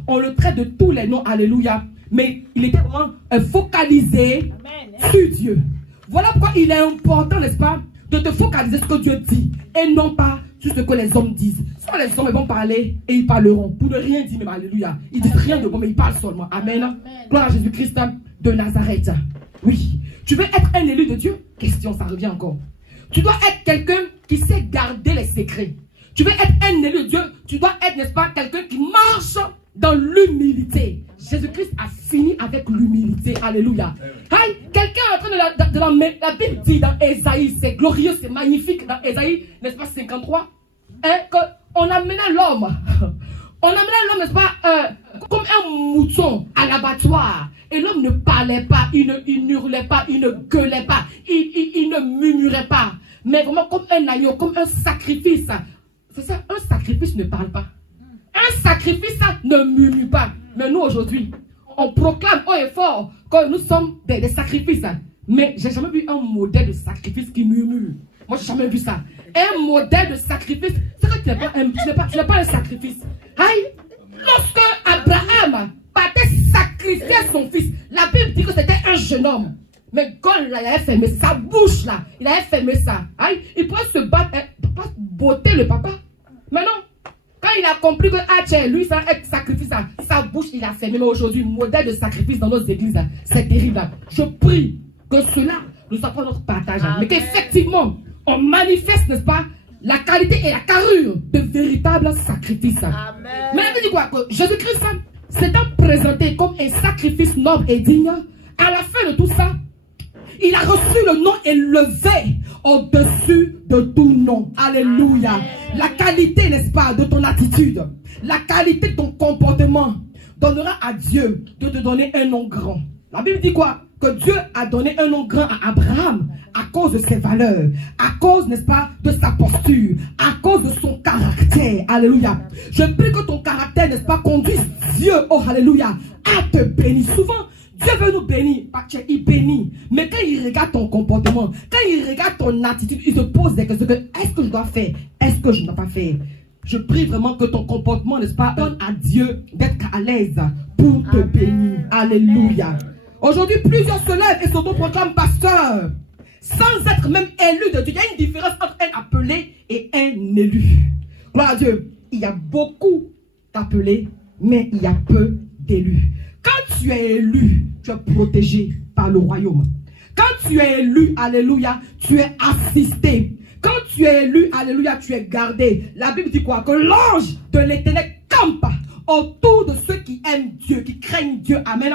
on le traite de tous les noms. Alléluia. Mais il était vraiment focalisé sur Dieu. Voilà pourquoi il est important, n'est-ce pas, de te focaliser sur ce que Dieu dit et non pas sur ce que les hommes disent. Soit les hommes vont parler et ils parleront pour ne rien dire, même alléluia. Ils disent rien de bon, mais ils parlent seulement. Amen. Gloire à Jésus-Christ de Nazareth. Oui. Tu veux être un élu de Dieu? Question, ça revient encore. Tu dois être quelqu'un qui sait garder les secrets. Tu veux être un élu de Dieu, tu dois être, n'est-ce pas, quelqu'un qui marche dans l'humilité. Jésus-Christ a fini avec l'humilité. Alléluia. Hey, quelqu'un est en train de la Bible dit dans Ésaïe, c'est glorieux, c'est magnifique, dans Ésaïe, n'est-ce pas, 53, hein, qu'on amenait l'homme. On amenait l'homme, n'est-ce pas, comme un mouton à l'abattoir. Et l'homme ne parlait pas, il n'hurlait pas, il ne gueulait pas, il ne murmurait pas. Mais vraiment comme un agneau, comme un sacrifice. C'est ça, un sacrifice ne parle pas. Un sacrifice ne murmure pas. Mais nous aujourd'hui, on proclame haut et fort que nous sommes des sacrifices. Mais j'ai jamais vu un modèle de sacrifice qui murmure. Moi, j'ai jamais vu ça. Un modèle de sacrifice, c'est que tu n'es pas un sacrifice. Aïe, lorsque Abraham partait sacrifier son fils, la Bible dit que c'était un jeune homme. Mais quand il avait fermé sa bouche là, il avait fermé ça. Aïe, il pourrait se battre, pas botter le papa. Mais non. Quand il a compris que tiens, lui, ça va être sacrifice, sa bouche, il a fermé. Mais aujourd'hui, modèle de sacrifice dans nos églises, c'est terrible. Je prie que cela ne soit pas notre partage. Amen. Mais qu'effectivement, on manifeste, n'est-ce pas, la qualité et la carrure de véritables sacrifices. Amen. Mais elle dit quoi? Que Jésus-Christ s'étant présenté comme un sacrifice noble et digne, à la fin de tout ça, il a reçu le nom élevé au-dessus de tout nom. Alléluia. Amen. La qualité, n'est-ce pas, de ton attitude, la qualité de ton comportement donnera à Dieu de te donner un nom grand. La Bible dit quoi? Que Dieu a donné un nom grand à Abraham à cause de ses valeurs, à cause, n'est-ce pas, de sa posture, à cause de son caractère. Alléluia. Je prie que ton caractère, n'est-ce pas, conduise Dieu, oh alléluia, à te bénir. Souvent, Dieu veut nous bénir, parce qu'il bénit. Mais quand il regarde ton comportement, quand il regarde ton attitude, il se pose des questions. Est-ce que je dois faire? Est-ce que je ne dois pas faire? Je prie vraiment que ton comportement, n'est-ce pas, donne à Dieu d'être à l'aise pour te bénir. Alléluia. Aujourd'hui, plusieurs se lèvent et s'autoproclament pasteur, sans être même élu de Dieu. Il y a une différence entre un appelé et un élu. Gloire à Dieu. Il y a beaucoup d'appelés, mais il y a peu d'élus. Quand tu es élu, tu es protégé par le royaume. Quand tu es élu, alléluia, tu es assisté. Quand tu es élu, alléluia, tu es gardé. La Bible dit quoi? Que l'ange de l'Éternel campe autour de ceux qui aiment Dieu, qui craignent Dieu. Amen.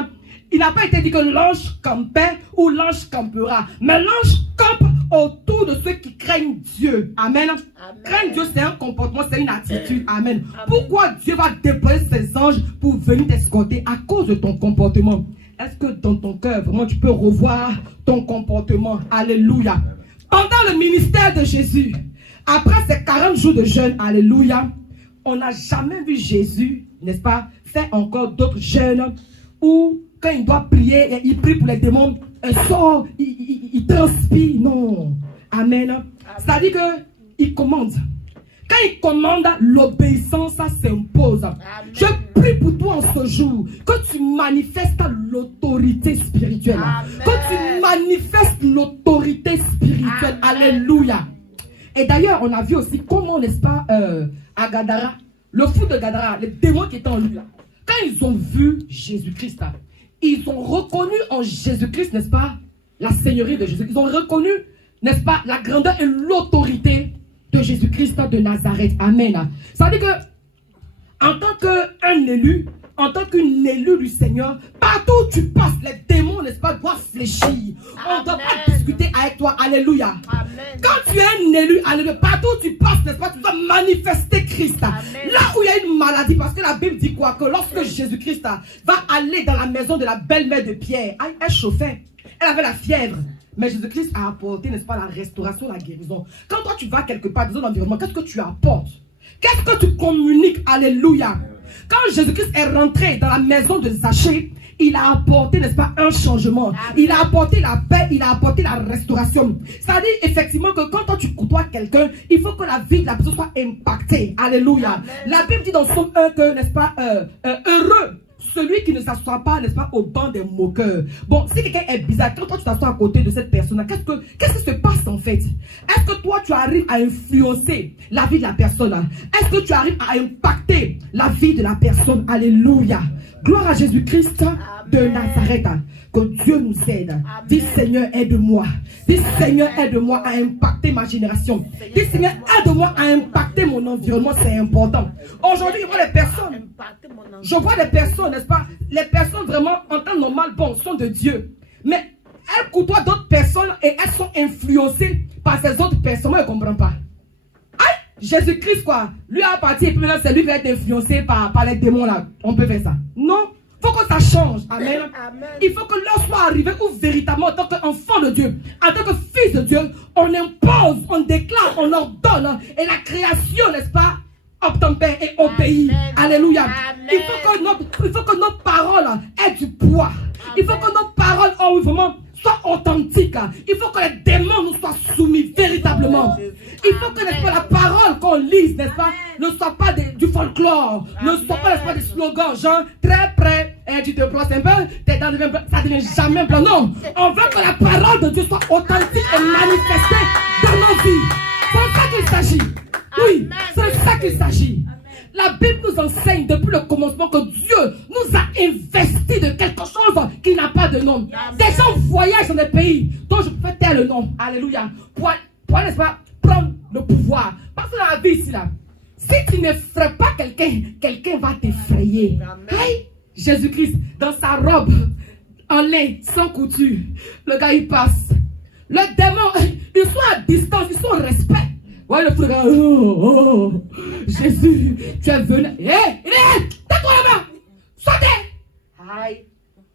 Il n'a pas été dit que l'ange campait ou l'ange campera. Mais l'ange campe autour de ceux qui craignent Dieu. Amen. Amen. Craindre Dieu, c'est un comportement, c'est une attitude. Amen. Amen. Pourquoi Dieu va déployer ses anges pour venir t'escorter? À cause de ton comportement. Est-ce que dans ton cœur, vraiment, tu peux revoir ton comportement? Alléluia. Pendant le ministère de Jésus, après ces 40 jours de jeûne, alléluia, on n'a jamais vu Jésus, n'est-ce pas, faire encore d'autres jeûnes où quand il doit prier, il prie pour les démons, un sort, il transpire. Non. Amen. C'est-à-dire qu'il commande. Quand il commande, l'obéissance s'impose. Je prie pour toi en ce jour que tu manifestes l'autorité spirituelle. Amen. Que tu manifestes l'autorité spirituelle. Amen. Alléluia. Et d'ailleurs, on a vu aussi comment, n'est-ce pas, à Gadara, le fou de Gadara, les démons qui étaient en lui là, quand ils ont vu Jésus-Christ, ils ont reconnu en Jésus-Christ, n'est-ce pas, la seigneurie de Jésus. Ils ont reconnu, n'est-ce pas, la grandeur et l'autorité de Jésus-Christ de Nazareth. Amen. Ça veut dire que, en tant qu'un élu, en tant qu'une élue du Seigneur, partout où tu passes, les démons, n'est-ce pas, doivent fléchir. On ne doit pas discuter avec toi. Alléluia. Amen. Quand tu es un élu, alléluia, partout où tu passes, n'est-ce pas, tu dois manifester Christ. Amen. Là où il y a une maladie, parce que la Bible dit quoi? Que lorsque Jésus-Christ va aller dans la maison de la belle-mère de Pierre, elle chauffait. Elle avait la fièvre. Mais Jésus-Christ a apporté, n'est-ce pas, la restauration, la guérison. Quand toi tu vas quelque part dans un environnement, qu'est-ce que tu apportes? Qu'est-ce que tu communiques? Alléluia. Quand Jésus-Christ est rentré dans la maison de Zachée, il a apporté, n'est-ce pas, un changement. Amen. Il a apporté la paix, il a apporté la restauration. C'est-à-dire, effectivement, que quand toi, tu côtoies quelqu'un, il faut que la vie de la personne soit impactée. Alléluia. Amen. La Bible dit dans Somme 1 que, n'est-ce pas, heureux celui qui ne s'assoit pas, n'est-ce pas, au banc des moqueurs. Bon, si quelqu'un est bizarre, quand toi tu t'assois à côté de cette personne, qu'est-ce qui se passe en fait? Est-ce que toi tu arrives à influencer la vie de la personne? Est-ce que tu arrives à impacter la vie de la personne? Alléluia. Gloire à Jésus-Christ de Nazareth. Que Dieu nous aide. Amen. Dis Seigneur, aide-moi. Dis Seigneur, aide-moi à impacter ma génération. Dis Seigneur, aide-moi à impacter mon environnement. C'est important. Aujourd'hui, je vois les personnes. Je vois les personnes, n'est-ce pas? Les personnes vraiment en temps normal, bon, sont de Dieu. Mais elles côtoient d'autres personnes et elles sont influencées par ces autres personnes. Moi, je ne comprends pas. Aïe, Jésus-Christ, quoi. Lui a parti et puis maintenant, c'est lui qui va être influencé par les démons là. On peut faire ça. Non. Il faut que ça change. Amen. Amen. Il faut que l'heure soit arrivée où véritablement, en tant qu'enfant de Dieu, en tant que fils de Dieu, on impose, on déclare, on ordonne. Et la création, n'est-ce pas, obtempère et obéit. Amen. Alléluia. Amen. Il faut que nos paroles aient du poids. Amen. Il faut que nos paroles, oh, vraiment, soient authentiques. Il faut que les démons nous soient soumis véritablement. Il faut que, n'est-ce pas, la parole qu'on lise, n'est-ce pas, ne soit pas du folklore, ne soit pas, n'est-ce pas, des slogans, genre, très près, et tu te brosses un peu, tes dents deviennent blancs, ça ne devient jamais blanc. Non, on veut que la parole de Dieu soit authentique et manifestée dans nos vies. C'est de ça qu'il s'agit. Oui, c'est de ça qu'il s'agit. La Bible nous enseigne depuis le commencement que Dieu nous a investi de quelque chose qui n'a pas de nom. Des gens voyagent dans des pays dont je peux taire le nom. Alléluia. Pour n'est-ce pas, prendre le pouvoir. Parce que dans la vie ici, là, si tu n'effraies pas quelqu'un va t'effrayer. Hey, Jésus-Christ, dans sa robe en lin, sans couture, le gars il passe. Le démon, ils sont à distance, ils sont au respect. Ouais, le frère, oh, Jésus, tu es venu. Hé, tais-toi là-bas, sortez. Aïe.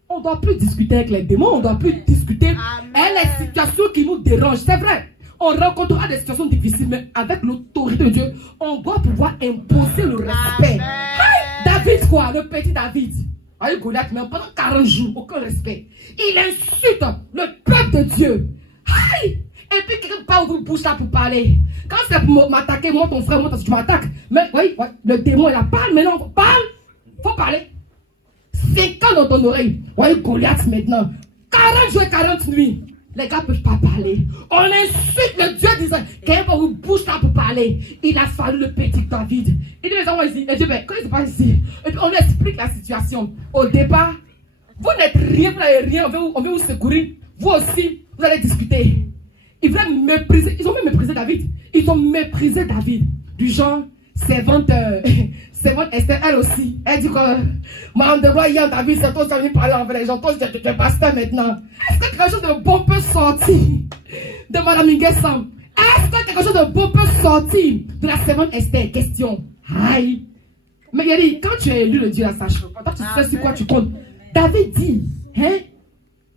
On ne doit plus discuter avec les démons, on ne doit plus discuter avec les situations qui nous dérangent. C'est vrai, on rencontrera des situations difficiles, mais avec l'autorité de Dieu, on doit pouvoir imposer le respect. Aïe. David, quoi, le petit David. Aïe, Goliath, mais pendant 40 jours, aucun respect. Il insulte le peuple de Dieu. Aïe. Et puis quelqu'un pas ouvrir bouche là pour parler. Quand c'est pour m'attaquer, moi ton frère, moi tu m'attaques. Mais oui, le démon il a parlé, mais non, parle. Faut parler. 5 ans dans ton oreille. Oui, Goliath maintenant. 40 jours et 40 nuits. Les gars ne peuvent pas parler. On insulte le Dieu disant, quelqu'un pas ouvrir bouche là pour parler. Il a fallu le petit David. Il dit les gens ici. Et Dieu, ben, quand il se passe ici. Et puis on explique la situation. Au départ, vous n'êtes rien, vous n'avez rien. On veut vous secourir. Vous aussi, vous allez discuter. Ils voulaient mépriser, ils ont même méprisé David. Ils ont méprisé David. Du genre, servante Esther, elle aussi. Elle dit que, madame de roi, hier, David, c'est toi qui as venu parler avec les gens. Toi, tu es pasteur maintenant. Est-ce que quelque chose de bon peut sortir de madame Ingesam? Est-ce que quelque chose de bon peut sortir de la servante Esther? Question. Aïe. Mais il a dit, quand tu es élu le Dieu la sache, quand tu sais sur quoi tu comptes. David dit, hein,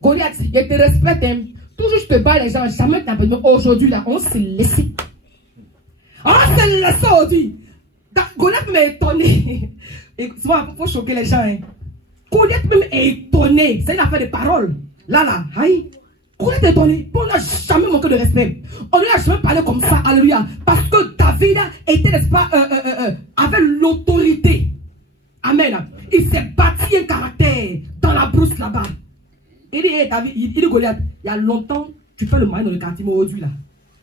Goliath, il te respecte, hein. Toujours je te bats les gens, jamais t'as besoin. Aujourd'hui là, on s'est laissé. On s'est laissé aujourd'hui. Goliath m'a étonné. Et souvent, il faut choquer les gens. Hein. Goliath même est étonné. C'est une affaire de parole. Là, aïe. Goliath est étonné. On n'a jamais manqué de respect. On ne lui a jamais parlé comme ça. Alléluia. Parce que David était, n'est-ce pas, avec l'autorité. Amen. Il s'est bâti un caractère dans la brousse là-bas. Il dit, hey, David, il dit Goliath, il y a longtemps, tu fais le mal dans le quartier, mais aujourd'hui là,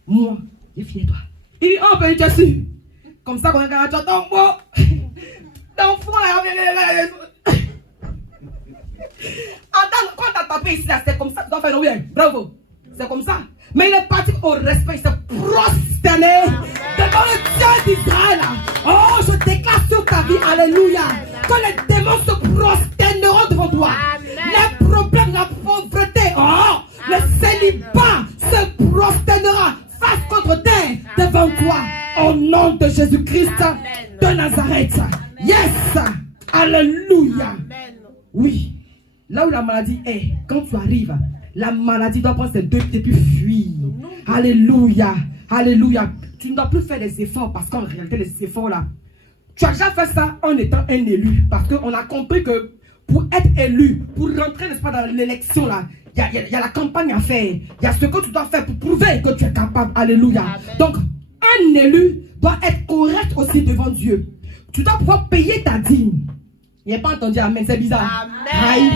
moi, j'ai fini toi. Il dit, oh, ben, je suis. Comme ça, quand on regarde, tu attends, moi, dans le fond, là, quand t'as tapé ici, là, c'est comme ça, tu dois faire le bien. Bravo. C'est comme ça. Mais il est parti au respect, il s'est prosterné devant le Dieu d'Israël. Oh, je déclare sur ta vie, alléluia, que les démons se prosterneront devant toi. Les problèmes, la pauvreté, oh, le célibat se prosternera face contre terre devant toi. Au nom de Jésus-Christ de Nazareth. Yes. Alléluia. Oui. Là où la maladie est, quand tu arrives, la maladie doit prendre ses 2 pieds et puis fuir. Alléluia. Alléluia. Tu ne dois plus faire des efforts parce qu'en réalité, les efforts là, Tu as déjà fait ça en étant un élu. Parce qu'on a compris que pour être élu, pour rentrer, n'est-ce pas, dans l'élection, là, il y a la campagne à faire. Il y a ce que tu dois faire pour prouver que tu es capable. Alléluia. Amen. Donc, un élu doit être correct aussi devant Dieu. Tu dois pouvoir payer ta dîme. Il n'a pas entendu amen, c'est bizarre. Amen.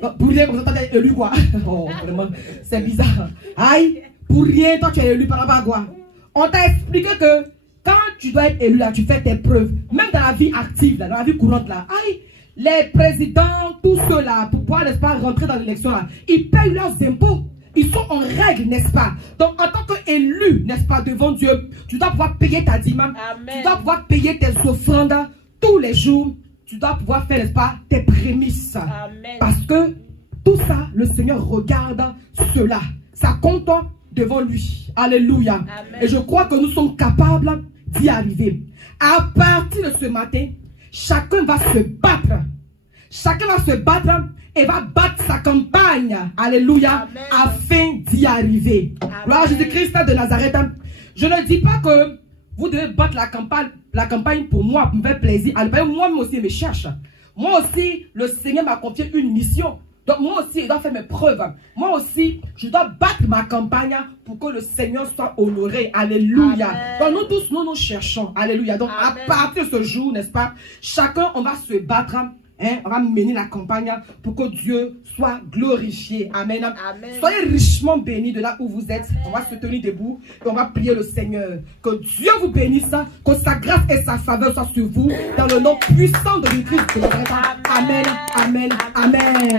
Aïe. Pour rien, vous entendez élu quoi? Oh, vraiment, c'est bizarre. Aïe, pour rien, toi tu es élu par rapport à quoi? On t'a expliqué que quand tu dois être élu là, tu fais tes preuves. Même dans la vie active, là, dans la vie courante là. Aïe, les présidents, tous ceux là, pour pouvoir, n'est-ce pas, rentrer dans l'élection là, ils payent leurs impôts. Ils sont en règle, n'est-ce pas? Donc, en tant qu'élu, n'est-ce pas, devant Dieu, tu dois pouvoir payer ta dîme. Tu dois pouvoir payer tes offrandes tous les jours. Tu dois pouvoir faire, n'est-ce pas, tes prémices. Amen. Parce que tout ça, le Seigneur regarde cela. Ça compte devant lui. Alléluia. Amen. Et je crois que nous sommes capables d'y arriver. À partir de ce matin, chacun va se battre. Chacun va se battre et va battre sa campagne. Alléluia. Amen. Afin d'y arriver. Gloire à Jésus-Christ de Nazareth. Je ne dis pas que vous devez battre la campagne pour moi, pour me faire plaisir. Moi aussi, je me cherche. Moi aussi, le Seigneur m'a confié une mission. Donc moi aussi, je dois faire mes preuves. Moi aussi, je dois battre ma campagne pour que le Seigneur soit honoré. Alléluia. Amen. Donc nous tous, nous cherchons. Alléluia. Donc amen. À partir de ce jour, n'est-ce pas, chacun, on va se battre. On va mener la campagne pour que Dieu soit glorifié. Amen. Amen. Soyez richement bénis de là où vous êtes. Amen. On va se tenir debout et on va prier le Seigneur. Que Dieu vous bénisse, que sa grâce et sa faveur soient sur vous. Dans le nom puissant de Jésus-Christ. Amen. Amen. Amen.